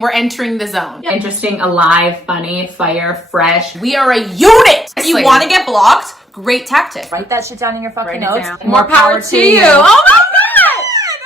We're entering the zone. Interesting, alive, funny, fire, fresh. We are a unit. If you want to get blocked, great tactic. Write that shit down in your fucking notes. More power to you. Oh my God!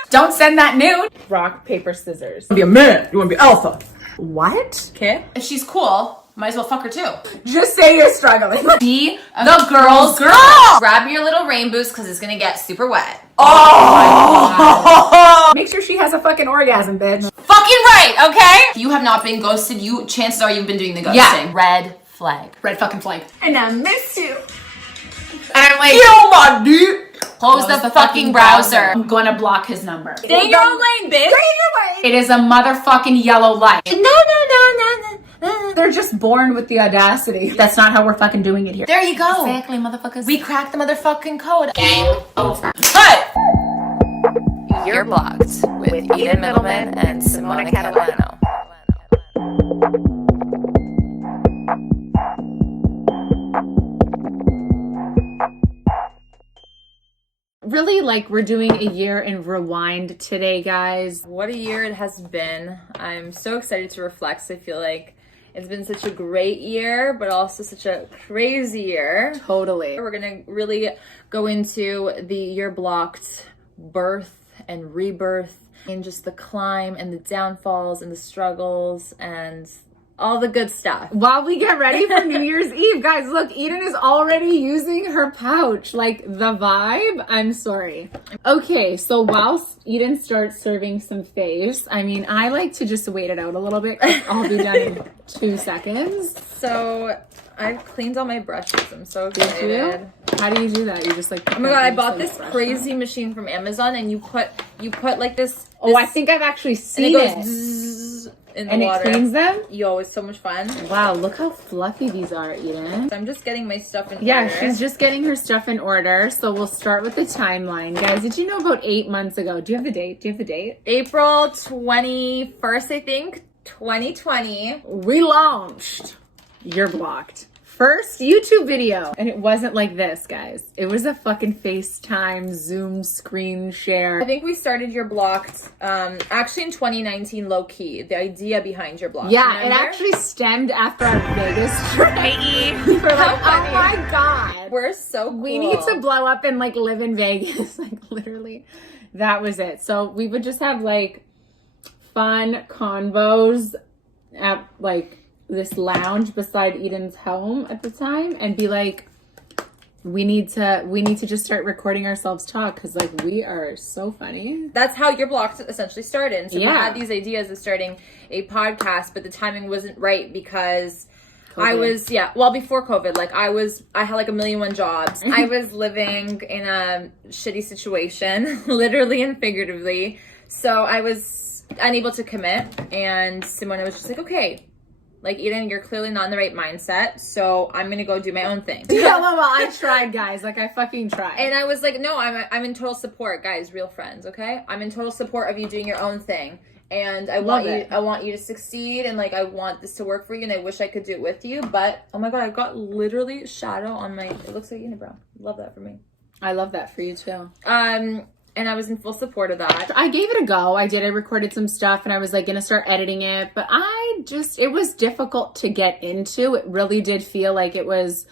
Don't send that nude. Rock, paper, scissors. Be a man. You want to be alpha. What? Okay. If she's cool, might as well fuck her too. Just say you're struggling. Be the girl's girl. Grab your little rain boots because it's gonna get super wet. Oh! Make sure she has a fucking orgasm, bitch. Fucking right, okay? If you have not been ghosted, chances are you've been doing the ghosting. Yeah. Red flag. Red fucking flag. And I miss you. And I'm like, Yo, my dude. Close the fucking browser. I'm gonna block his number. Stay in your own lane, bitch. It is a motherfucking yellow light. No. They're just born with the audacity. That's not how we're fucking doing it here. There you go. Exactly, motherfuckers. We cracked the motherfucking code. Game over. But you're blocked with Eden Middleman and Simona Catalano. Really, like, we're doing a year in rewind today, guys. What a year it has been. I'm so excited to reflect. I feel like it's been such a great year, but also such a crazy year. Totally. We're gonna really go into the year blocked birth and rebirth and just the climb and the downfalls and the struggles and all the good stuff. While we get ready for New Year's Eve, guys, look, Eden is already using her pouch. Like, the vibe, I'm sorry. Okay, so whilst Eden starts serving some face, I mean, I like to just wait it out a little bit. I'll be done in 2 seconds. So I've cleaned all my brushes. I'm so Did excited. you? How do you do that? You just like... Oh my God, I bought this crazy machine from Amazon and you put like this... Oh, I think I've actually seen and it it. goes zzz in the And water. it cleans them? Yo, it's so much fun. Wow, look how fluffy these are, Eden. So I'm just getting my stuff in Yeah, order. she's just getting her stuff in order. So we'll start with the timeline. Guys, did you know about 8 months ago? Do you have the date? April 21st, I think, 2020. We launched You're Blocked. First YouTube video. And it wasn't like this, guys. It was a fucking FaceTime, Zoom screen share. I think we started Your Blocked actually in 2019, low key. The idea behind Your Blocked. Yeah, remember? it actually stemmed after our Vegas trip. Hey, We were like, funny. oh my God. We're so cool. We need to blow up and like live in Vegas. Like literally, that was it. So we would just have like fun convos at like this lounge beside Eden's home at the time and be like, we need to just start recording ourselves talk because like we are so funny. That's how Your Blocked essentially started. And so we Yeah. had these ideas of starting a podcast, but the timing wasn't right because COVID. I was, before COVID, like I had like 1,000,001 jobs. I was living in a shitty situation, literally and figuratively. So I was unable to commit. And Simona was just like, okay, like, Eden, you're clearly not in the right mindset. So I'm going to go do my own thing. Yeah, well, I tried, guys. Like I fucking tried. And I was like, no, I'm in total support, guys, real friends, okay? I'm in total support of you doing your own thing. And I want you to succeed and like I want this to work for you and I wish I could do it with you. But oh my God, I got literally shadow on my, it looks like unibrow. Love that for me. I love that for you too. And I was in full support of that. I gave it a go. I recorded some stuff and I was like gonna start editing it, but it was difficult to get into. It really did feel like it was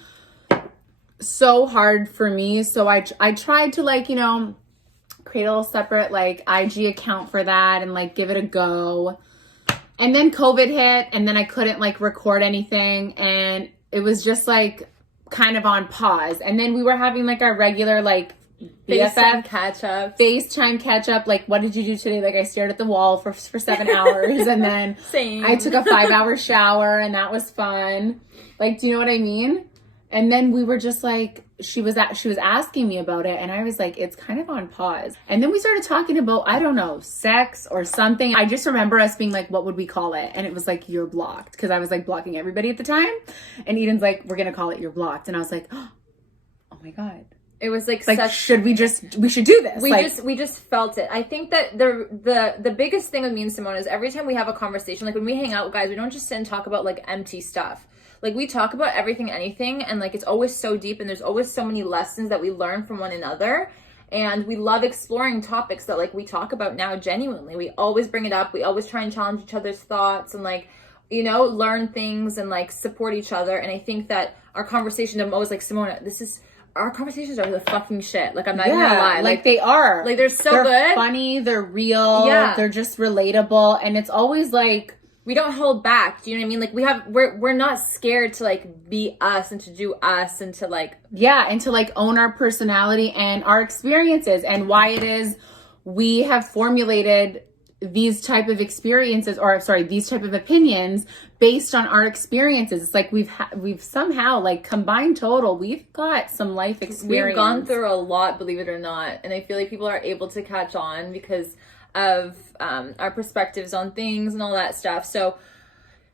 so hard for me. So I tried to like, create a little separate like IG account for that and like give it a go. And then COVID hit and then I couldn't like record anything and it was just like kind of on pause. And then we were having like our regular like FaceTime catch up. FaceTime catch up. Like, what did you do today? Like, I stared at the wall for 7 hours and then Same. I took a 5-hour shower and that was fun. Like, do you know what I mean? And then we were just like, she was asking me about it and I was like, it's kind of on pause. And then we started talking about, I don't know, sex or something. I just remember us being like, what would we call it? And it was like, You're Blocked. Because I was like blocking everybody at the time. And Eden's like, we're going to call it You're Blocked. And I was like, oh my God. It was like we should do this. We just felt it. I think that the biggest thing with me and Simona is every time we have a conversation, like when we hang out, guys, we don't just sit and talk about like empty stuff. Like we talk about everything, anything, and like it's always so deep and there's always so many lessons that we learn from one another. And we love exploring topics that like we talk about now genuinely. We always bring it up. We always try and challenge each other's thoughts and like, you know, learn things and like support each other. And I think that our conversation, I'm always like, Simona, our conversations are the fucking shit. Like, I'm not even gonna lie. Like they are. Like, they're so good. Funny, they're real. Yeah. They're just relatable. And it's always like, we don't hold back. Do you know what I mean? Like we're not scared to like be us and to do us and to like. Yeah. And to like own our personality and our experiences and why it is we have formulated these type of experiences, or sorry, these type of opinions based on our experiences. It's like we've somehow like combined total, we've got some life experience. We've gone through a lot, believe it or not, and I feel like people are able to catch on because of our perspectives on things and all that stuff. So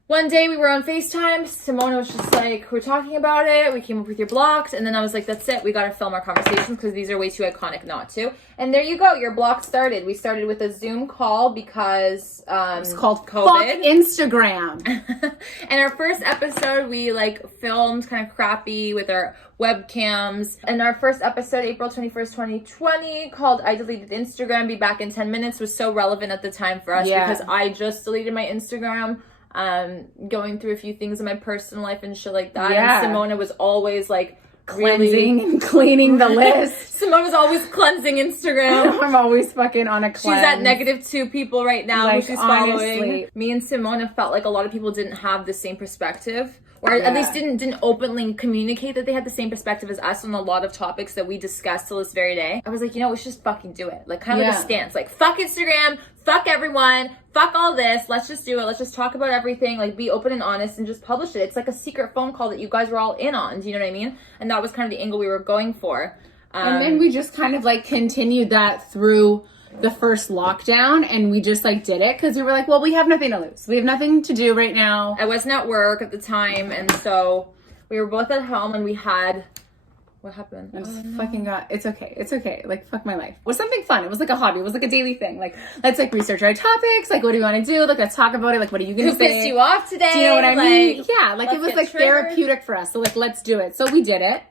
one day we were on FaceTime. Simona was just like, we're talking about it. We came up with your blocks. And then I was like, that's it. We got to film our conversations because these are way too iconic not to. And there you go. Your block started. We started with a Zoom call because it's called COVID. Fuck Instagram. And our first episode, we like filmed kind of crappy with our webcams. And our first episode, April 21st, 2020, called I Deleted Instagram, Be Back in 10 Minutes, was so relevant at the time for us because I just deleted my Instagram. Going through a few things in my personal life and shit like that. Yeah. And Simona was always like Cleansing and cleaning the list. Simona's always cleansing Instagram. I'm always fucking on a cleanse. She's at -2 people right now like, who she's honestly. following. Me and Simona felt like a lot of people didn't have the same perspective. Or at least didn't openly communicate that they had the same perspective as us on a lot of topics that we discussed till this very day. I was like, you know, we should just fucking do it. Like, kind of like a stance. Like, fuck Instagram, fuck everyone, fuck all this. Let's just do it. Let's just talk about everything. Like, be open and honest and just publish it. It's like a secret phone call that you guys were all in on. Do you know what I mean? And that was kind of the angle we were going for. And then we just kind of like continued that through the first lockdown, and we just like did it because we were like, well, we have nothing to lose. We have nothing to do right now. I wasn't at work at the time, and so we were both at home, and we had what happened? It's okay. It's okay. Like, fuck my life. It was something fun. It was like a hobby. It was like a daily thing. Like, let's like research our topics. Like, what do you want to do? Like, let's talk about it. Like, what are you gonna say? Who pissed you off today? Do you know what I mean? Yeah. Like, it was like triggered. therapeutic for us. So like, let's do it. So we did it.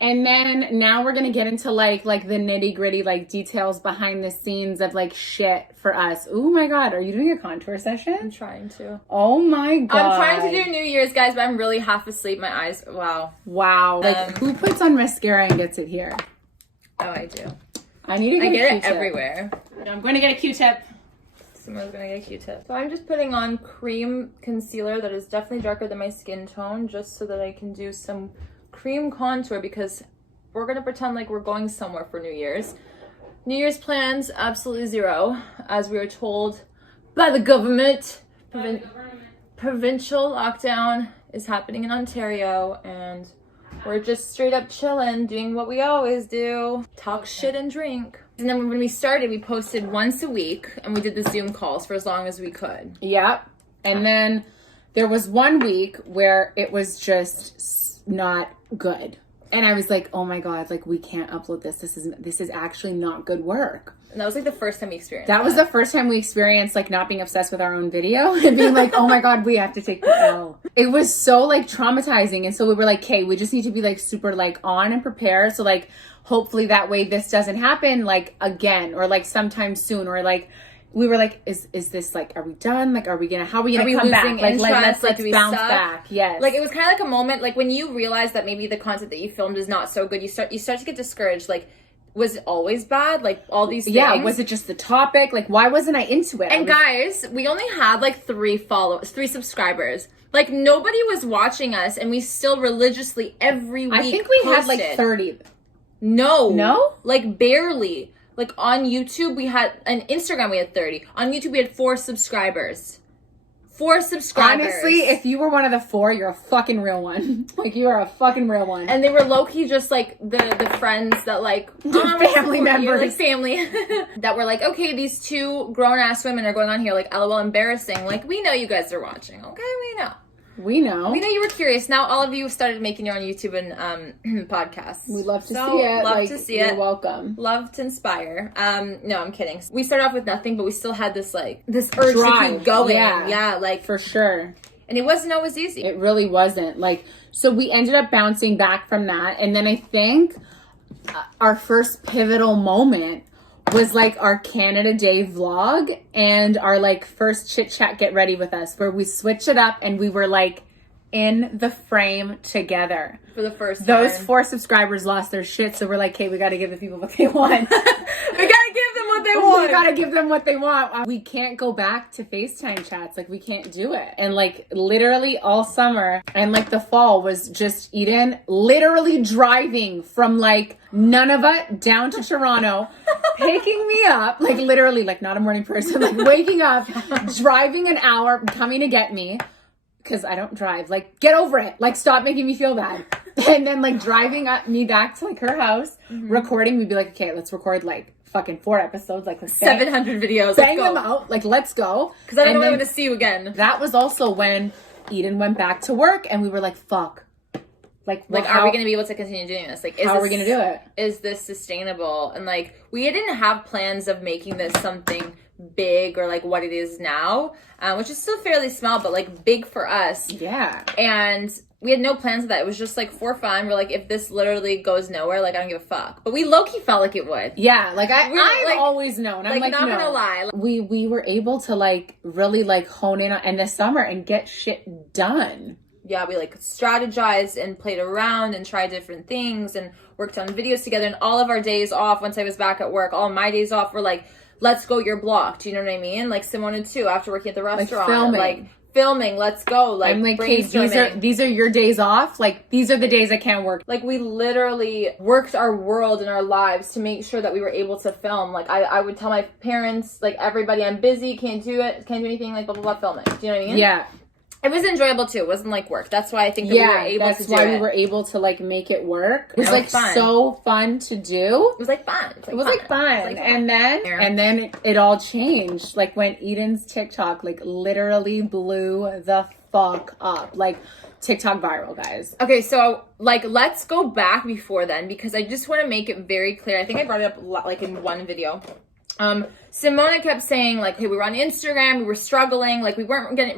And then now we're going to get into like the nitty gritty, like details behind the scenes of like shit for us. Oh my God. Are you doing a contour session? I'm trying to. Oh my God. I'm trying to do New Year's, guys, but I'm really half asleep. My eyes, wow. Like, who puts on mascara and gets it here? Oh, I do. I need to get I a get Q-tip. it everywhere. I'm going to get a Q-tip. Someone's gonna get a Q-tip. So I'm just putting on cream concealer that is definitely darker than my skin tone, just so that I can do some cream contour, because we're gonna pretend like we're going somewhere for New Year's. New Year's plans, absolutely zero, as we were told by the government. Provincial lockdown is happening in Ontario, and we're just straight up chilling, doing what we always do, talk shit and drink. And then when we started, we posted once a week, and we did the Zoom calls for as long as we could. Yep. And then there was one week where it was just not good. And I was like, oh my God, like, we can't upload this. This is actually not good work. And that was like the first time we experienced that. Was the first time we experienced like not being obsessed with our own video and being like, oh my God, we have to take the L. It was so like traumatizing. And so we were like, okay, we just need to be like super like on and prepared. So like, hopefully that way this doesn't happen like again, or like sometime soon, or like, we were like, is this like, are we done? Like, how are we gonna come back? Like, let's bounce back. Yes. Like, it was kind of like a moment, like when you realize that maybe the content that you filmed is not so good, you start to get discouraged. Like, was it always bad? Like, all these things? Yeah, was it just the topic? Like, why wasn't I into it? And guys, we only had like 3 subscribers. Like, nobody was watching us, and we still religiously every week I think we posted. had like 30. No? Like, barely. Like, on YouTube, we had, on Instagram, we had 30. On YouTube, we had 4 subscribers. 4 subscribers. Honestly, if you were one of the 4, you're a fucking real one. Like, you are a fucking real one. And they were low-key just, like, the friends that, like... family members. Like, family. That were like, okay, these 2 grown-ass women are going on here, like, LOL, embarrassing. Like, we know you guys are watching, okay? We know. We know you were curious. Now all of you started making your own YouTube and podcasts. We love to see it. Love to see it. You're welcome. Love to inspire. No, I'm kidding. We started off with nothing, but we still had this urge to keep going. Yeah, like, for sure. And it wasn't always easy. It really wasn't. Like, so we ended up bouncing back from that, and then I think our first pivotal moment was like our Canada Day vlog and our like first chit chat get ready with us, where we switched it up and we were like in the frame together for the first time. Those 4 subscribers lost their shit, so we're like, hey, we got to give the people what they want. We gotta give them what they want. We gotta give them what they want. We can't go back to FaceTime chats. Like, we can't do it. And like literally all summer and like the fall was just Eden literally driving from like Nunavut down to Toronto, picking me up, like literally, like not a morning person, like waking up, driving an hour, coming to get me. Because I don't drive. Like, get over it. Like, stop making me feel bad. And then, like, driving me back to, like, her house, recording. We'd be like, okay, let's record, like, fucking 4 episodes. Like, let's 700 videos. Bang them out. Like, let's go. Because I don't know when I'm going to see you again. That was also when Eden went back to work. And we were like, fuck. Like, are we going to be able to continue doing this? Like, how are we going to do it? Is this sustainable? And, like, we didn't have plans of making this something big or like what it is now, which is still fairly small, but like big for us. Yeah. And we had no plans of that. It was just like for fun. We're like, if this literally goes nowhere, like I don't give a fuck. But we low-key felt like it would. Yeah, like I've like, always known. I'm like not no. gonna lie. We were able to like really like hone in on in the summer and get shit done. Yeah, we like strategized and played around and tried different things and worked on videos together. And all of our days off, once I was back at work, all of my days off were like, let's go, you're blocked. You know what I mean? Like Simona too, after working at the restaurant. Like filming, let's go. Like, I'm like, hey, these are your days off. Like, these are the days I can't work. Like, we literally worked our world and our lives to make sure that we were able to film. Like, I would tell my parents, like, everybody, I'm busy, can't do it, can't do anything, like, blah, blah, blah, filming. Do you know what I mean? Yeah. It was enjoyable too. It wasn't like work. That's why I think that we were able to do it. That's why we were able to like make it work. It was like fun. So fun to do. It was like fun. It was like fun. And then it all changed. Like when Eden's TikTok like literally blew the fuck up. Like TikTok viral, guys. Okay, so like let's go back before then because I just want to make it very clear. I think I brought it up like in one video. Simona kept saying like, hey, we were on Instagram, we were struggling, like we weren't getting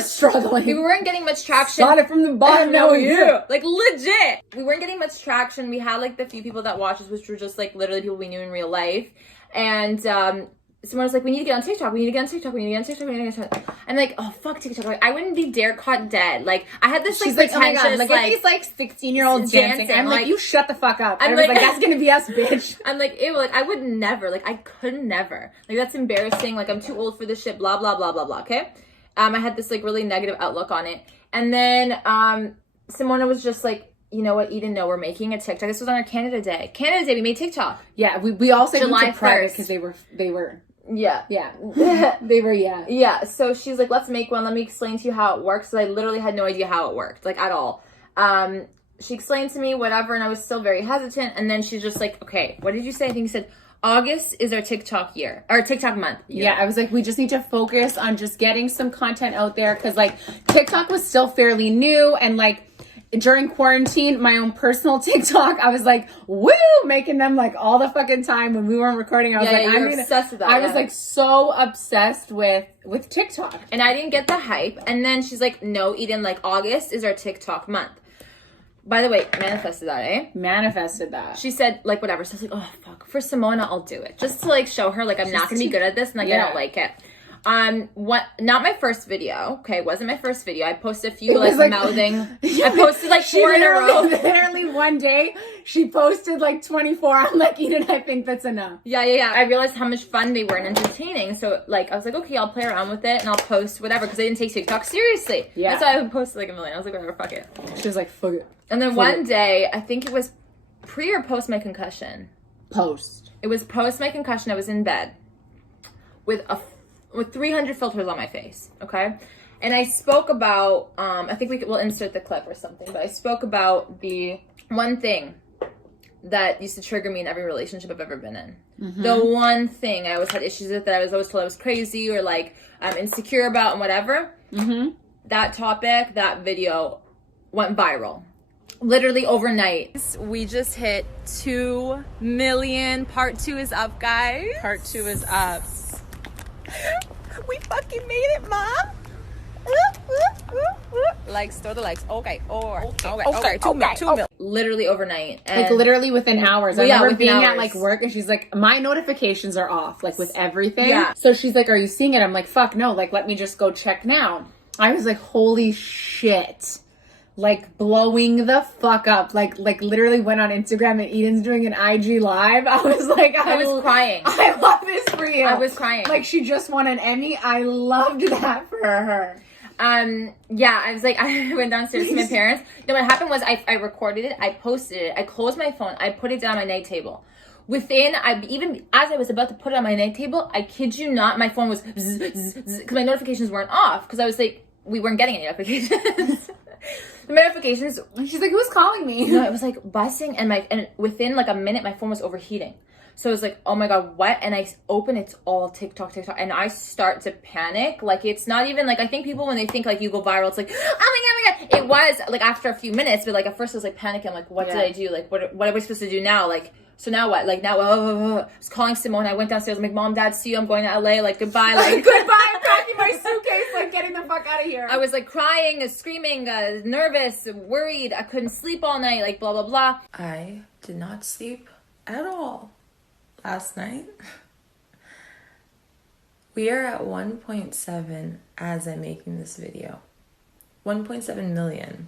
struggling. We weren't getting much traction. Started from the bottom, now we're here. Like legit. We weren't getting much traction. We had like the few people that watched us, which were just like literally people we knew in real life. And Simona's like, we need to get on TikTok. We need to get on TikTok. We need to get on TikTok. We need to get on TikTok. I'm like, oh, fuck TikTok. Like, I wouldn't be dare caught dead. Like, I had this, like, pretentious, oh my God, like these, like, 16-year-olds dancing. I'm like, you shut the fuck up. I was like, that's gonna be us, bitch. I'm like, ew, like, I would never. Like, I could never. Like, that's embarrassing. Like, I'm too old for this shit, blah, blah, blah, blah, blah, okay? I had this, like, really negative outlook on it. And then, Simona was just like, you know what, Eden, no, we're making a TikTok. This was on our Canada Day. Canada Day, we made TikTok. Yeah, we all said July 1st because they were. Yeah. They were, yeah. Yeah, so she's like, let's make one. Let me explain to you how it works. So I literally had no idea how it worked, like, at all. She explained to me, whatever, and I was still very hesitant. And then she's just like, okay, what did you say? I think you said August is our TikTok year, or TikTok month. Yeah, I was like, we just need to focus on just getting some content out there. Because, like, TikTok was still fairly new. And, like, during quarantine, my own personal TikTok, I was like, woo, making them like all the fucking time when we weren't recording. I was like, I'm obsessed with that. I was like so obsessed with TikTok. And I didn't get the hype. And then she's like, no, Eden, like August is our TikTok month. By the way, manifested that, eh? Manifested that. She said, like, whatever. So I was like, oh, fuck. For Simona, I'll do it. Just to, like, show her, like, I'm not going to be good at this and, like, I don't like it. Not my first video. Okay, it wasn't my first video. I posted a few like mouthing. I posted like 4 in a row. Literally one day, she posted like 24. I'm like, Eden, I think that's enough. Yeah. I realized how much fun they were and entertaining. So like, I was like, okay, I'll play around with it and I'll post whatever because I didn't take TikTok seriously. Yeah, that's why I would post like a million. I was like, whatever, fuck it. She was like, fuck it. And then one day, I think it was pre or post my concussion. Post. It was post my concussion. I was in bed with 300 filters on my face, okay? And I spoke about, I think we'll insert the clip or something, but I spoke about the one thing that used to trigger me in every relationship I've ever been in. Mm-hmm. The one thing I always had issues with that I was always told I was crazy or like I'm insecure about and whatever. Mm-hmm. That topic, that video went viral. Literally overnight. We just hit 2 million. Part 2 is up, guys. Part 2 is up. We fucking made it, Mom. Likes, throw the likes. Okay. 2 million. Literally overnight. And Like literally within hours. I Yeah, remember within being at hours. like work and she's like, my notifications are off, like with everything. Yeah. So she's like, are you seeing it? I'm like, fuck no, like let me just go check now. I was like, holy shit. Like blowing the fuck up. Like literally went on Instagram and Eden's doing an IG live. I was like, I was crying. I love this for you. I was crying. Like she just won an Emmy. I loved that for her. Yeah, I was like, I went downstairs to my parents. No, what happened was I recorded it, I posted it, I closed my phone, I put it down on my night table. Even as I was about to put it on my night table, I kid you not, my phone was because my notifications weren't off because I was like, we weren't getting any notifications. The notifications. And she's like, who's calling me? No, it was like buzzing, and within like a minute, my phone was overheating. So I was like, oh my God, what? And I open, it's all TikTok. And I start to panic. Like, it's not even like, I think people, when they think like you go viral, it's like, oh my God. It was like after a few minutes, but like at first I was like panicking. Like, what did I do? Like, what are we supposed to do now? Like, so now what? Like now, I was calling SIMONA. I went downstairs. I'm like, Mom, Dad, see you. I'm going to LA. Like, goodbye. Like, Goodbye, I'm packing my suitcase, like getting the fuck out of here. I was like crying, screaming, nervous, worried. I couldn't sleep all night. Like, blah, blah, blah. I did not sleep at all last night. We are at 1.7 as I'm making this video. 1.7 million.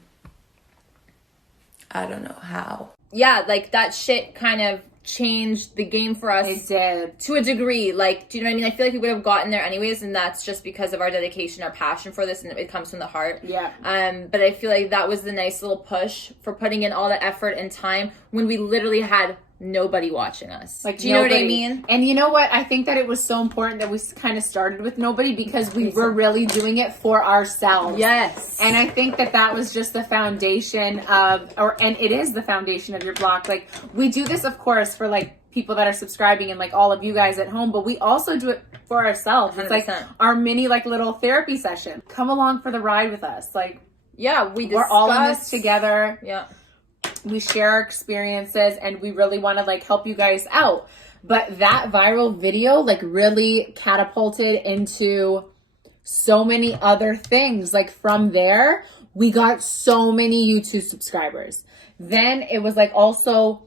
I don't know how. Yeah, like that shit kind of changed the game for us. It did. To a degree. Like, do you know what I mean? I feel like we would have gotten there anyways, and that's just because of our dedication, our passion for this, and it comes from the heart. Yeah. But I feel like that was the nice little push for putting in all that effort and time when we literally had nobody watching us. Like, do you know what I nobody. mean? And you know what? I think that it was so important that we kind of started with nobody because we were really doing it for ourselves. Yes. And I think that that was just the foundation and it is the foundation of your blog. Like, we do this, of course, for like people that are subscribing and like all of you guys at home, but we also do it for ourselves. It's like 100%. our mini like little therapy session. Come along for the ride with us. Like, Yeah, we're all in this together. Yeah. We share our experiences and we really want to like help you guys out. But that viral video like really catapulted into so many other things. Like from there, we got so many YouTube subscribers. Then it was like also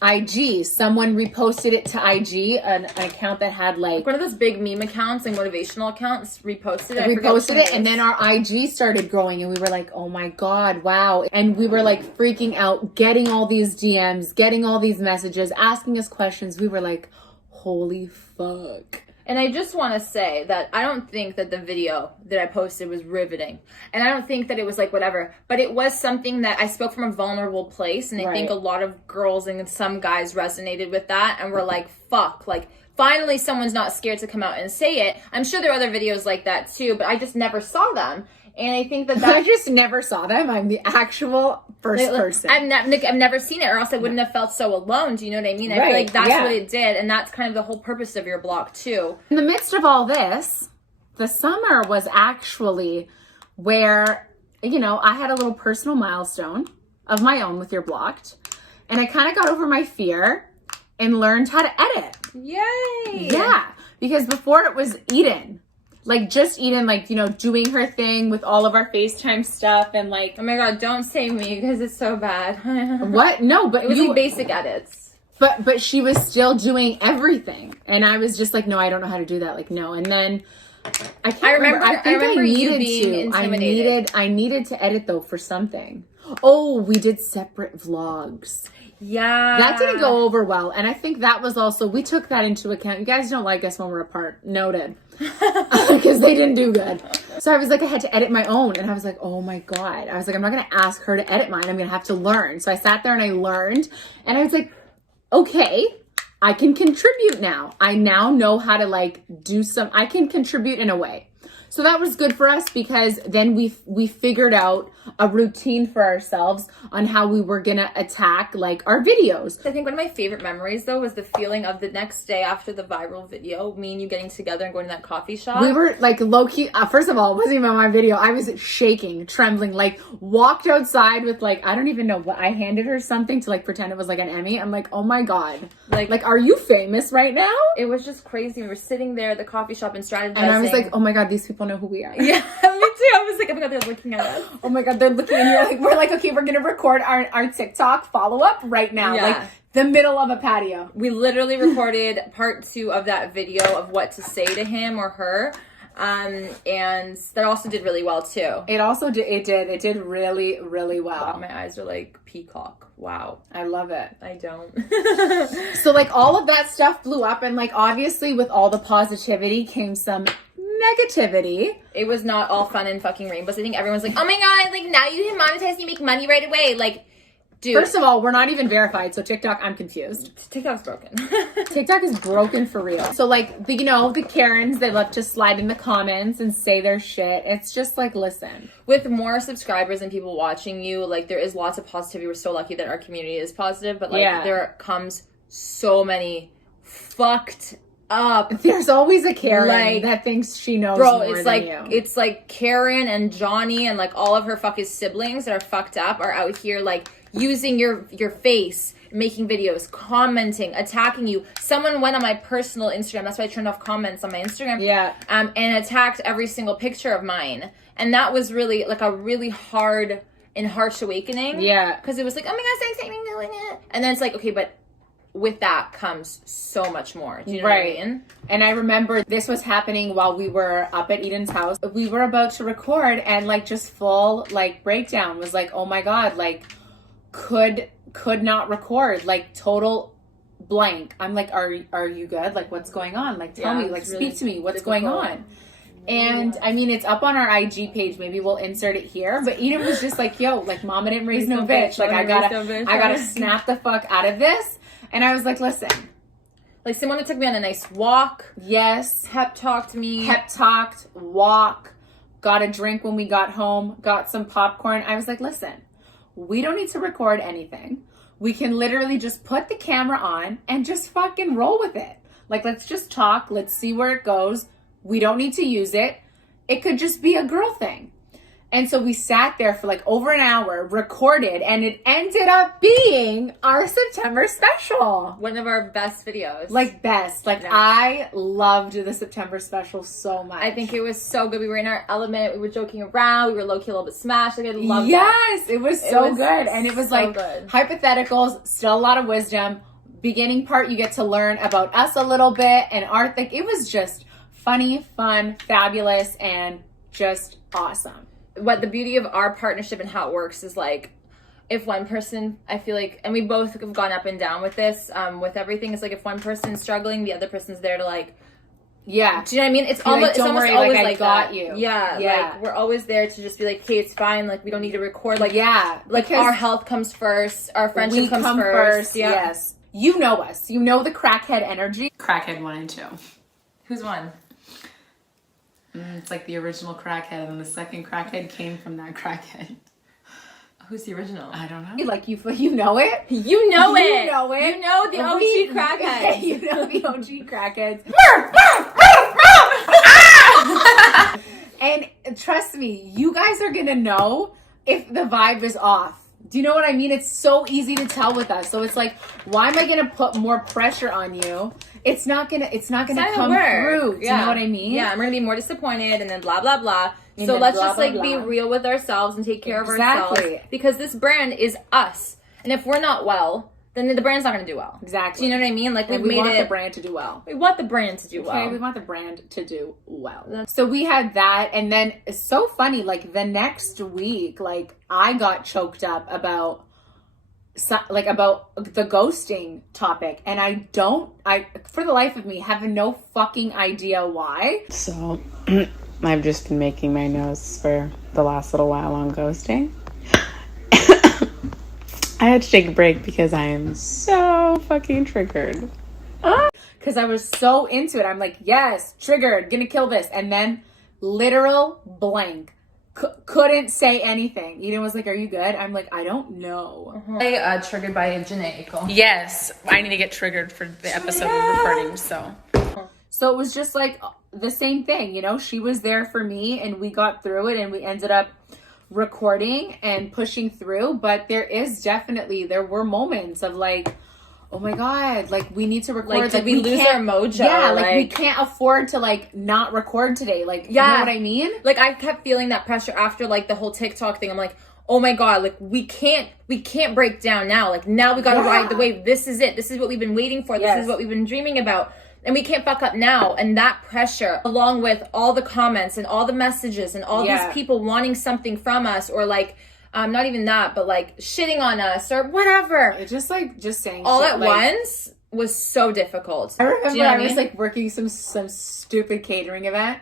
IG. Someone reposted it to IG, an account that had like One of those big meme accounts, like motivational accounts, reposted it. I forget reposted which it, one and then our IG started growing, and we were like, oh my God, wow. And we were like freaking out, getting all these DMs, getting all these messages, asking us questions. We were like, holy fuck. And I just want to say that I don't think that the video that I posted was riveting. And I don't think that it was like whatever. But it was something that I spoke from a vulnerable place. And I think a lot of girls and some guys resonated with that. And were like, fuck. Like, finally someone's not scared to come out and say it. I'm sure there are other videos like that too. But I just never saw them. And I think that I just never saw them. I'm the actual first person. I've never seen it, or else I wouldn't have felt so alone. Do you know what I mean? I feel like that's what it did, and that's kind of the whole purpose of your blog too. In the midst of all this, the summer was actually where, you know, I had a little personal milestone of my own with Your Blocked, and I kind of got over my fear and learned how to edit. Yay! Yeah, because before it was Eden. Like, just Eden, like, you know, doing her thing with all of our FaceTime stuff and, like... Oh my God, don't save me because it's so bad. What? No, but it was like basic edits. But she was still doing everything. And I was just like, no, I don't know how to do that. Like, no. And then... I remember you being intimidated. I needed to edit, though, for something. Oh, we did separate vlogs. Yeah. That didn't go over well. And I think that was also... We took that into account. You guys don't like us when we're apart. Noted. Because they didn't do good. So I was like, I had to edit my own. And I was like, oh my God. I was like, I'm not going to ask her to edit mine. I'm going to have to learn. So I sat there and I learned. And I was like, okay, I can contribute now. I now know how to like do I can contribute in a way. So that was good for us because then we figured out a routine for ourselves on how we were gonna attack like our videos. I think one of my favorite memories though was the feeling of the next day after the viral video, me and you getting together and going to that coffee shop. We were like low-key, first of all, it wasn't even my video. I was shaking, trembling, like walked outside with like, I don't even know what, I handed her something to like pretend it was like an Emmy. I'm like, oh my God. Like are you famous right now? It was just crazy. We were sitting there at the coffee shop and strategizing. And I was like, oh my God, these people know who we are. Yeah, me I was like, oh my god, they're looking at us. Oh my god, they're looking at you. Like, we're like, okay, we're gonna record our TikTok follow-up right now. Yeah. Like the middle of a patio. We literally recorded part 2 of that video of what to say to him or her. And that also did really well too. It did really, really well. Wow, my eyes are like peacock. Wow. I love it. I don't. So like all of that stuff blew up, and like obviously with all the positivity came some negativity. It was not all fun and fucking rainbows. I think everyone's like, oh my god, like now you can monetize and you make money right away. Like, dude. First of all, we're not even verified, so TikTok, I'm confused. TikTok's broken. TikTok is broken for real. So like the Karens, they love to slide in the comments and say their shit. It's just like, listen. With more subscribers and people watching you, like there is lots of positivity. We're so lucky that our community is positive, but like there comes so many fucked up. There's always a Karen that thinks she knows more it's than like you. It's like Karen and Johnny and like all of her fucking siblings that are fucked up are out here like using your face, making videos, commenting, attacking you. Someone went on my personal Instagram, that's why I turned off comments on my Instagram. Yeah. And attacked every single picture of mine. And that was really like a really hard and harsh awakening. Yeah. Because it was like, oh my god, stop doing it. And then it's like, okay, but with that comes so much more. Do you know what I mean? And I remember this was happening while we were up at Eden's house. We were about to record, and like just full like breakdown was like, oh my god, like could not record, like total blank. I'm like, are you good? Like what's going on? Like tell me, like speak to me. What's going on? And I mean, it's up on our IG page. Maybe we'll insert it here. But Eden was just like, yo, like mama didn't raise no bitch. Like I gotta snap the fuck out of this. And I was like, listen. Like, Simona took me on a nice walk. Yes. Pep talked me. Pep talked, walk, got a drink when we got home, got some popcorn. I was like, listen, we don't need to record anything. We can literally just put the camera on and just fucking roll with it. Like, let's just talk. Let's see where it goes. We don't need to use it. It could just be a girl thing. And so we sat there for like over an hour, recorded, and it ended up being our September special. One of our best videos. Like best. Like I loved the September special so much. I think it was so good. We were in our element. We were joking around. We were low-key a little bit smashed. Like I loved it. It was so good. And it was so like good. Hypotheticals, still a lot of wisdom. Beginning part, you get to learn about us a little bit and art. Like it was just funny, fun, fabulous, and just awesome. What the beauty of our partnership and how it works is like, if one person, I feel like, and we both have gone up and down with this, with everything, it's like if one person's struggling, the other person's there to like, do you know what I mean? It's almost, don't worry, always like I got that. you. Yeah, like we're always there to just be like, hey, it's fine, like we don't need to record, like like our health comes first, our friendship comes first. Yes, you know us, you know the crackhead energy. Crackhead 1 and 2. Who's one? It's like the original crackhead, and the second crackhead came from that crackhead. Who's the original? I don't know. Like you know it. You know it. You know it. You know the OG crackheads. You know the OG crackheads. And trust me, you guys are gonna know if the vibe is off. Do you know what I mean? It's so easy to tell with us. So it's like, why am I gonna put more pressure on you? It's not gonna come through. Do you know what I mean? Yeah, I'm gonna be more disappointed and then blah blah blah. So let's just like be real with ourselves and take care of ourselves. Because this brand is us. And if we're not well, then the brand's not gonna do well. Exactly. Do you know what I mean? Like we want the brand to do well. We want the brand to do well. Okay, we want the brand to do well. So we had that, and then it's so funny, like the next week, like I got choked up about the ghosting topic, and I for the life of me have no fucking idea why. So I've just been making my notes for the last little while on ghosting. I had to take a break because I am so fucking triggered. Because I was so into it. I'm like, yes, triggered, gonna kill this. And then literal blank. Couldn't say anything. Eden was like, are you good? I'm like, I don't know. Triggered by a Janae. Yes, I need to get triggered for the episode we're recording, so. So it was just like the same thing, you know? She was there for me and we got through it and we ended up recording and pushing through. But there were moments of like, oh my God, like we need to record. Like, did we lose can't- our mojo? Yeah, like we can't afford to like not record today. Like, you know what I mean? Like I kept feeling that pressure after like the whole TikTok thing. I'm like, oh my God, like we can't break down now. Like now we gotta ride the wave. This is it. This is what we've been waiting for. This is what we've been dreaming about. And we can't fuck up now. And that pressure, along with all the comments and all the messages and all these people wanting something from us, or like, not even that, but like shitting on us or whatever. It's just saying All shit, at like, once was so difficult. I remember Do you know what I was like working some stupid catering event,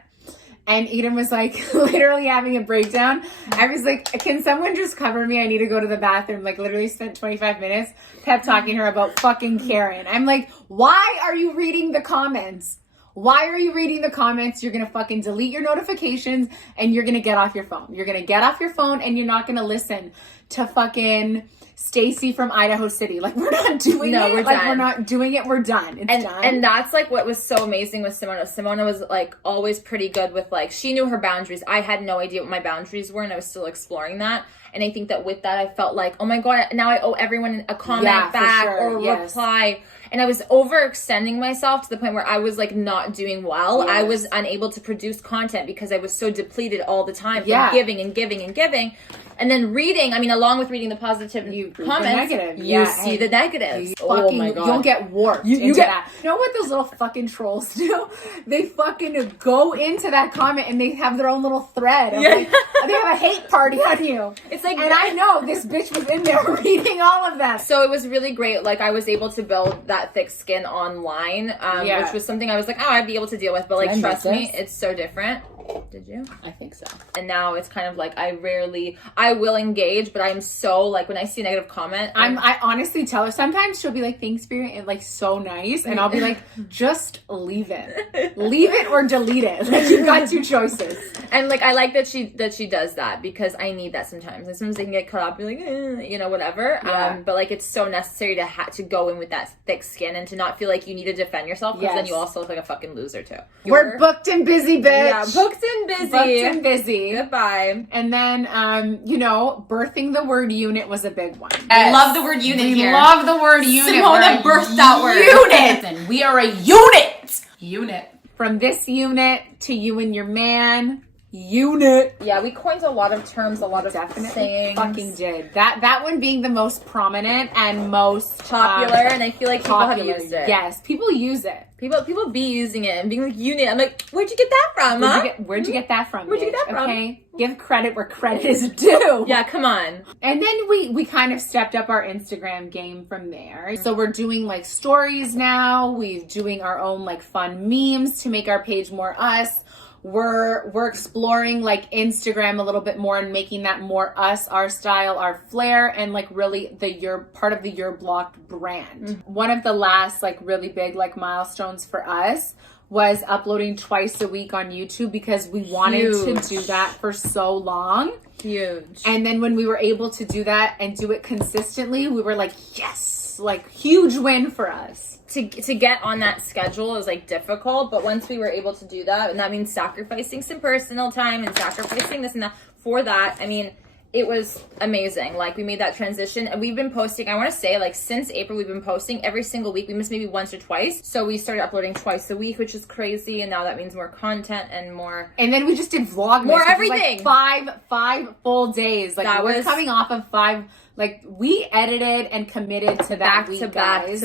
and Eden was like literally having a breakdown. I was like, can someone just cover me? I need to go to the bathroom. Like literally spent 25 minutes, kept talking to her about fucking Karen. I'm like, why are you reading the comments? Why are you reading the comments? You're gonna fucking delete your notifications and you're gonna get off your phone. You're gonna get off your phone and you're not gonna listen to fucking Stacy from Idaho City. Like, we're not doing it. We're like, done. we're not doing it. We're done. It's done. And that's like what was so amazing with Simona. Simona was like always pretty good with like, she knew her boundaries. I had no idea what my boundaries were and I was still exploring that. And I think that with that, I felt like, oh my God, now I owe everyone a comment back or a reply. And I was overextending myself to the point where I was like not doing well. I was unable to produce content because I was so depleted all the time from giving and giving and giving. And then reading, I mean, along with reading the positive comments, you see the negatives. Oh my God. You'll get warped into that. You know what those little fucking trolls do? They fucking go into that comment and they have their own little thread. Like, they have a hate party on you. It's like, and I know this bitch was in there reading all of that. So it was really great. Like I was able to build that thick skin online, which was something I was like, oh, I'd be able to deal with. But like, trust me, it's so different. Did you? I think so. And now it's kind of like I will engage, but I'm so like when I see a negative comment, I honestly tell her sometimes she'll be like, thanks for your like so nice, and I'll be like, just leave it or delete it. Like you've got two choices. And like I like that she does that because I need that sometimes. And sometimes they can get caught up, be like, you know, whatever. But like it's so necessary to go in with that thick skin and to not feel like you need to defend yourself because then you also look like a fucking loser too. We're booked and busy, bitch. Yeah, booked and busy. Booked and busy. Goodbye. And then, you know, birthing the word unit was a big one. I love the word unit here. Love the word unit. Simona birthed that word. Unit. We are a unit. Unit. From this unit to you and your man. Unit. Yeah, we coined a lot of terms, a lot of sayings. Fucking did. That one being the most prominent and most popular, and I feel like people have used it. Yes, people use it. People be using it and being like unit. I'm like, where'd you get that from, Where'd you get that from? Where'd you get that from? Okay, give credit where credit is due. Yeah, come on. And then we kind of stepped up our Instagram game from there. So we're doing like stories now. We're doing our own like fun memes to make our page more us. We're exploring like Instagram a little bit more and making that more us, our style, our flair, and like really part of the URBLOCKED brand. One of the last like really big like milestones for us was uploading twice a week on YouTube because we wanted to do that for so long. Huge. And then when we were able to do that and do it consistently, we were like, yes, like huge win for us. To get on that schedule is like difficult, but once we were able to do that, and that means sacrificing some personal time and sacrificing this and that for that, I mean, it was amazing. Like we made that transition and we've been posting, I want to say like since April, we've been posting every single week. We missed maybe once or twice. So we started uploading twice a week, which is crazy. And now that means more content and more. And then we just did Vlogmas. More everything. Like five full days. Like we're coming off of 5, like we edited and committed to that week, guys.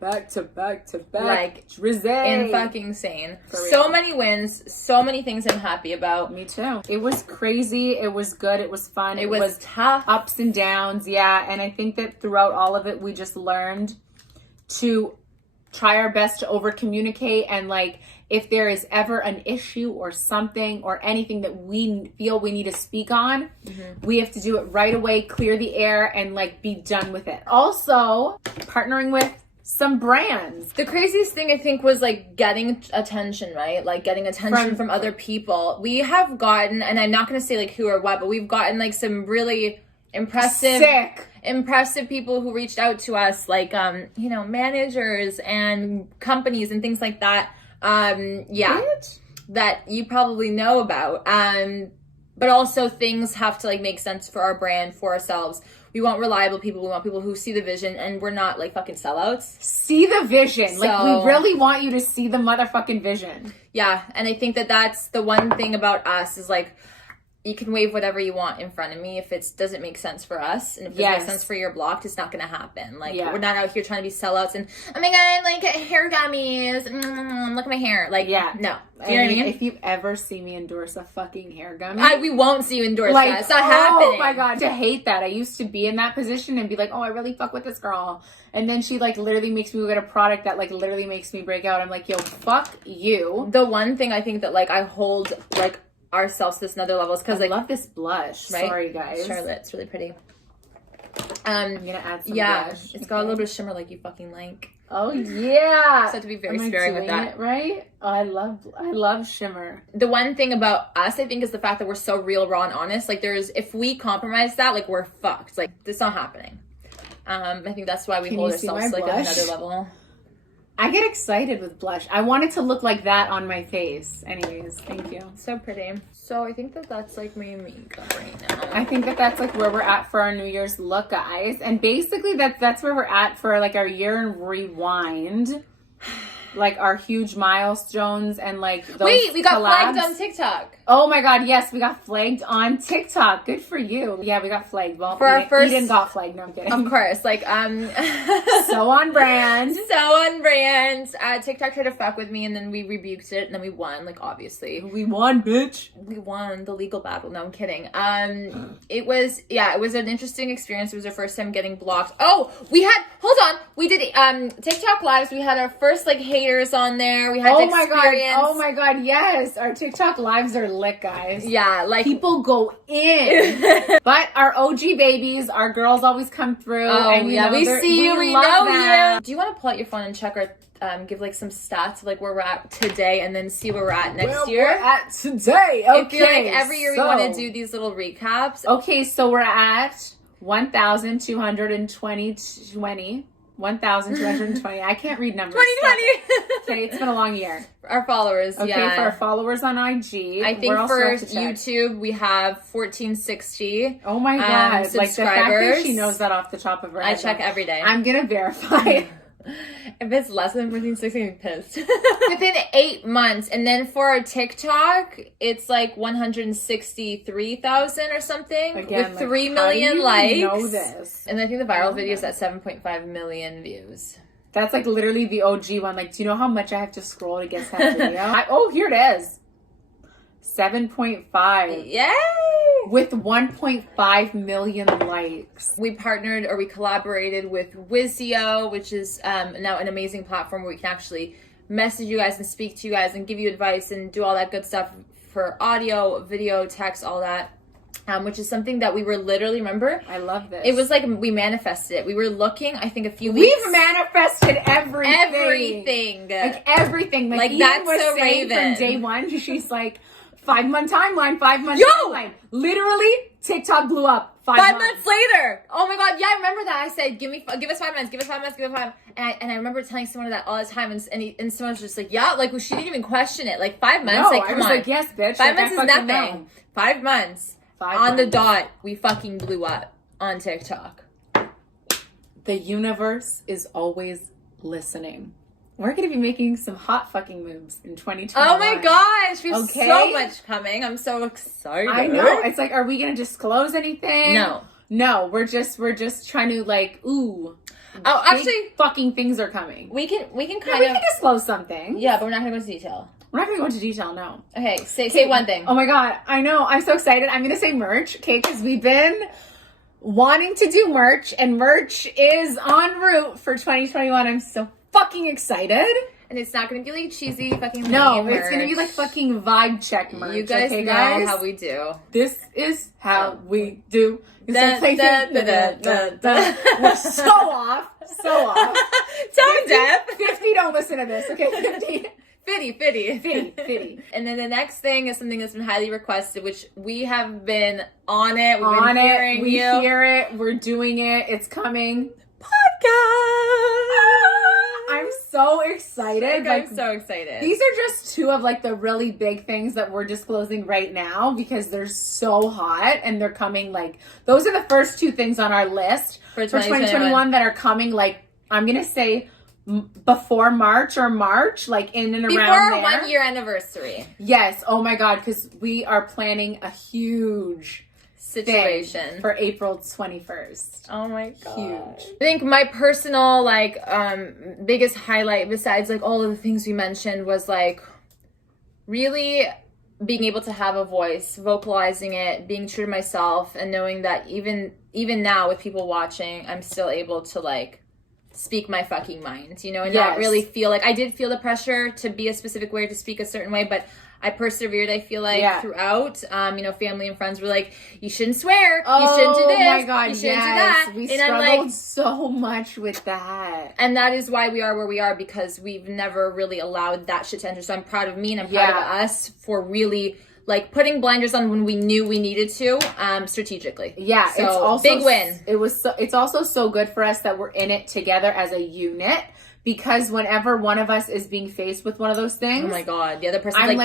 Back to back. Like, Drizzy. fucking insane. So many wins, so many things I'm happy about. Me too. It was crazy. It was good. It was fun. It was tough. Ups and downs, yeah. And I think that throughout all of it, we just learned to try our best to over communicate. And like, if there is ever an issue or something or anything that we feel we need to speak on, we have to do it right away, clear the air, and like be done with it. Also, partnering with some brands. The craziest thing I think was like getting attention, right? Like getting attention from other people. We have gotten, and I'm not going to say like who or what, but we've gotten like some really impressive people who reached out to us, like you know, managers and companies and things like that. That you probably know about. But also things have to like make sense for our brand, for ourselves. We want reliable people. We want people who see the vision, and we're not like fucking sellouts. See the vision. Like, So- we really want you to see the motherfucking vision. Yeah, and I think that that's the one thing about us is like, you can wave whatever you want in front of me if it doesn't make sense for us, and if it doesn't make sense for your blocked, it's not gonna happen. Like, we're not out here trying to be sellouts and, oh my god, like hair gummies, look at my hair. Like, no. Do you know what I mean? If you ever see me endorse a fucking hair gummy, We won't see you endorse like, that. It's not happening. Oh my god, to hate that. I used to be in that position and be like, oh, I really fuck with this girl. And then she like literally makes me get a product that like literally makes me break out. I'm like, yo, fuck you. The one thing I think that like I hold like ourselves to this another level is because I like, love this blush. right? Sorry guys. Charlotte, it's really pretty. I'm gonna add some Yeah, blush. it's got a little bit of shimmer like you fucking like. Oh yeah. So I have to be very Am I sparing with doing that. it right? Oh, I love shimmer. The one thing about us, I think, is the fact that we're so real, raw, and honest. Like, if we compromise that, like, we're fucked. Like, it's not happening. I think that's why we hold you see ourselves my like at blush? another level. I get excited with blush. I want it to look like that on my face. Anyways, thank you. So pretty. So I think that that's like my makeup right now. I think that that's like where we're at for our New Year's look, guys. And basically that's where we're at for like our year in rewind. Like our huge milestones and like those Wait, we got collabs. flagged on TikTok. Oh my god, yes, we got flagged on TikTok. Good for you. Yeah, we got flagged. Well, For our first- Eden got flagged. No, I'm kidding. Of course, like So on brand. So on brand. TikTok tried to fuck with me, and then we rebuked it, and then we won. Like, obviously, We won, bitch. we won the legal battle. No, I'm kidding. It was an interesting experience. It was our first time getting blocked. Oh, we did TikTok lives. We had our first like haters on there. We had Oh to my experience. god. Oh my god, yes. Our TikTok lives are lit, guys. Yeah, like People go in. But our OG babies, our girls always come through. oh and, yeah, we see you. We love know them. you. Do you want to pull out your phone and check our give like some stats of like where we're at today, and then see where we're at next Where year? we're at today. I Okay. feel like every year we so- want to do these little recaps. Okay, so we're at 1,220. 1,220. I can't read numbers. 2020. Okay, it's been a long year. Our followers, Okay, yeah. for our followers on IG. I think where else do I have for to check? YouTube we have 1460. Oh my god! Like the fact that subscribers. she knows that off the top of her I head. check every day. I'm gonna verify. If it's less than 1460, I'm pissed. Within 8 months, and then for our TikTok, it's like 163,000 or something Again, with like, 3 how million do you likes. know this? And I think the viral video is at 7.5 million views. That's like literally the OG one. Like, do you know how much I have to scroll to get to that video? Oh, here it is. 7.5 Yay! with 1.5 million likes. We partnered or we collaborated with Wizio, which is now an amazing platform where we can actually message you guys and speak to you guys and give you advice and do all that good stuff for audio, video, text, all that. Which is something that we were literally, remember? I love this. It was like we manifested it. We were looking, I think, a few weeks. We've manifested everything. everything. Like everything. Like Like, Ian that's was so saying Raven. from day one. She's like, 5-month timeline, 5-month Yo! timeline. Literally, TikTok blew up. 5 5 months later. Oh my god, yeah, I remember that. I said, give us 5 months, give us 5 months, give us 5 months. And I remember telling someone that all the time, and someone was just like, yeah, like, well, she didn't even question it. Like, 5 months, No, like, I come was on. like, yes, bitch. 5 Like, months I is fucking nothing. know. 5 months. 5 On the months. dot, we fucking blew up on TikTok. The universe is always listening. We're going to be making some hot fucking moves in 2021. Oh my gosh, we have Okay. so much coming. I'm so excited. I know. It's like, are we going to disclose anything? No. No, we're just trying to like, ooh. Oh, big actually, fucking things are coming. we can Yeah, kind we of. can disclose something. Yeah, but we're not gonna go into detail. We're not going to go into detail, no. Okay, say one thing. Oh my god, I know. I'm so excited. I'm going to say merch, okay? Because we've been wanting to do merch, and merch is en route for 2021. I'm so fucking excited. And it's not gonna be like cheesy fucking. No, lame it's going to be merch. like fucking vibe check merch. You guys okay, know guys? how we do. This is how we do. Da, da, da, da, da. We're so off. So off. Tone deaf. 50 don't listen to this, okay? 50. Fitty. 50. And then the next thing is something that's been highly requested, which we have been on it. We've On been it. hearing We you. hear it. We're doing it. It's coming. Podcast. I'm so excited. I'm so excited. These are just two of like the really big things that we're disclosing right now because they're so hot and they're coming like, those are the first two things on our list for 2021 that are coming like, I'm going to say before March, like in and around before there. our 1 year anniversary. Yes. Oh my God. Because we are planning a huge situation for April 21st. Oh my God. Huge. I think my personal like biggest highlight besides like all of the things we mentioned was like really being able to have a voice, vocalizing it, being true to myself, and knowing that even now with people watching, I'm still able to like speak my fucking mind, you know, and not really feel like I did feel the pressure to be a specific way, to speak a certain way, but I persevered, I feel like, throughout. You know, family and friends were like, you shouldn't swear, you shouldn't do this, my God, you shouldn't do that. We and struggled I'm like, so much with that. and that is why we are where we are, because we've never really allowed that shit to enter. So I'm proud of me and I'm proud of us for really like putting blinders on when we knew we needed to, strategically. Yeah, so, it's also big win. It's also so good for us that we're in it together as a unit, because whenever one of us is being faced with one of those things, oh my God, the other person's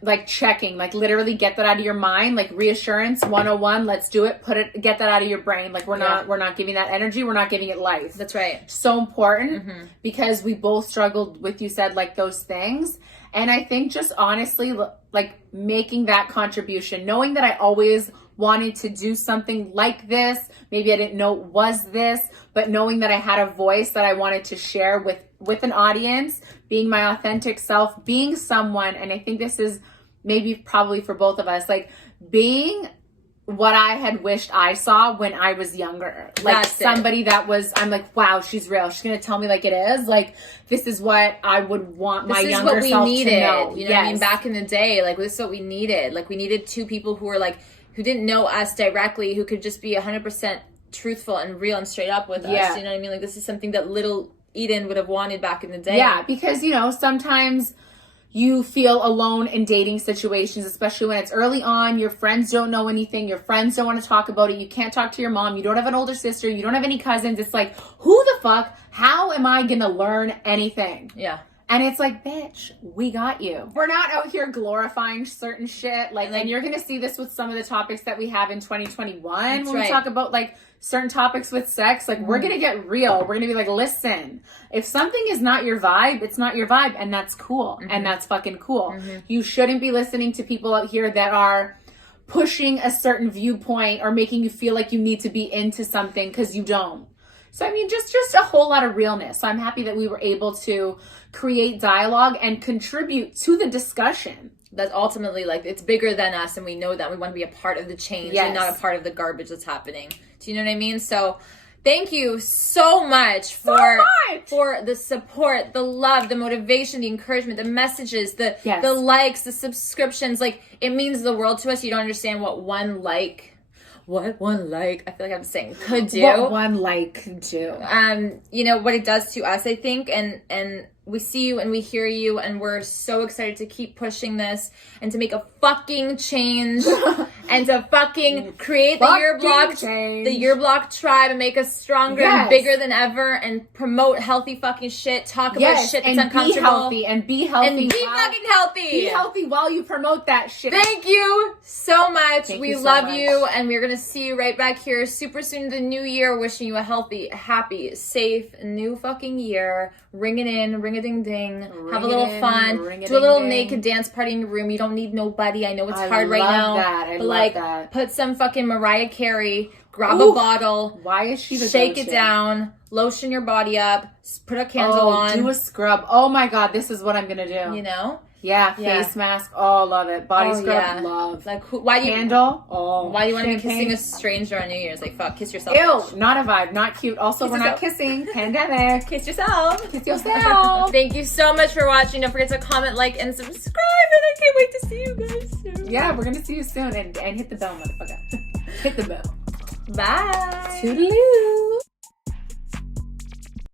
like checking, like literally get that out of your mind, like reassurance 101, let's do it, get that out of your brain. Like we're not giving that energy, we're not giving it life. That's right. So important because we both struggled with, you said, like those things. And I think just honestly, like making that contribution, knowing that I always wanted to do something like this. Maybe I didn't know it was this, but knowing that I had a voice that I wanted to share with an audience, being my authentic self, being someone. And I think this is maybe probably for both of us, like being what I had wished I saw when I was younger. Like That's somebody that was, I'm like, wow, she's real. She's going to tell me like it is. Like, this is what I would want my younger self to know. You know what I mean? Back in the day, like this is what we needed. Like we needed two people who were like, who didn't know us directly, who could just be 100% truthful and real and straight up with us. You know what I mean? Like this is something that little Eden would have wanted back in the day. Yeah, because, you know, sometimes you feel alone in dating situations, especially when it's early on. Your friends don't know anything. Your friends don't want to talk about it. You can't talk to your mom. You don't have an older sister. You don't have any cousins. It's like, who the fuck? How am I going to learn anything? Yeah. And it's like, bitch, we got you. We're not out here glorifying certain shit. Like, and you're going to see this with some of the topics that we have in 2021. When we talk about like certain topics with sex, like we're going to get real. We're going to be like, listen, if something is not your vibe, it's not your vibe. And that's cool. And that's fucking cool. You shouldn't be listening to people out here that are pushing a certain viewpoint or making you feel like you need to be into something because you don't. So, I mean, just a whole lot of realness. So I'm happy that we were able to create dialogue and contribute to the discussion. That's ultimately like, it's bigger than us, and we know that we want to be a part of the change and not a part of the garbage that's happening. Do you know what I mean? So thank you so much for the support, the love, the motivation, the encouragement, the messages, the likes, the subscriptions. Like, it means the world to us. You don't understand what one like, I feel like I'm saying could do. What one like could do. You know, what it does to us, I think, and we see you and we hear you, and we're so excited to keep pushing this and to make a fucking change and to fucking create the URBLOCKED tribe and make us stronger and bigger than ever and promote healthy fucking shit, talk about shit that's uncomfortable. Be healthy. Fucking healthy. Be healthy while you promote that shit. Thank you so much. We love much. you, and we're going to see you right back here super soon in the new year. Wishing you a healthy, happy, safe, new fucking year. Ring it in, ring a ding ding. Have a little fun. Do a little naked dance party in your room. You don't need nobody. I know it's hard right now. I love that. Put some fucking Mariah Carey. Grab a bottle. Why is she the Shake it down. Lotion your body up. Put a candle on. Do a scrub. Oh my God, this is what I'm gonna do. You know? Yeah, face mask. Oh, love it. Body scrub, love. Like, why do you candle? Why do you want to be kissing a stranger on New Year's? Like, fuck, kiss yourself. Ew, not a vibe, not cute. Also, we're not kissing. Pandemic. Kiss yourself. Kiss yourself. Thank you so much for watching. Don't forget to comment, like, and subscribe. And I can't wait to see you guys soon. Yeah, we're gonna see you soon. And hit the bell, motherfucker. Hit the bell. Bye. Toodaloo.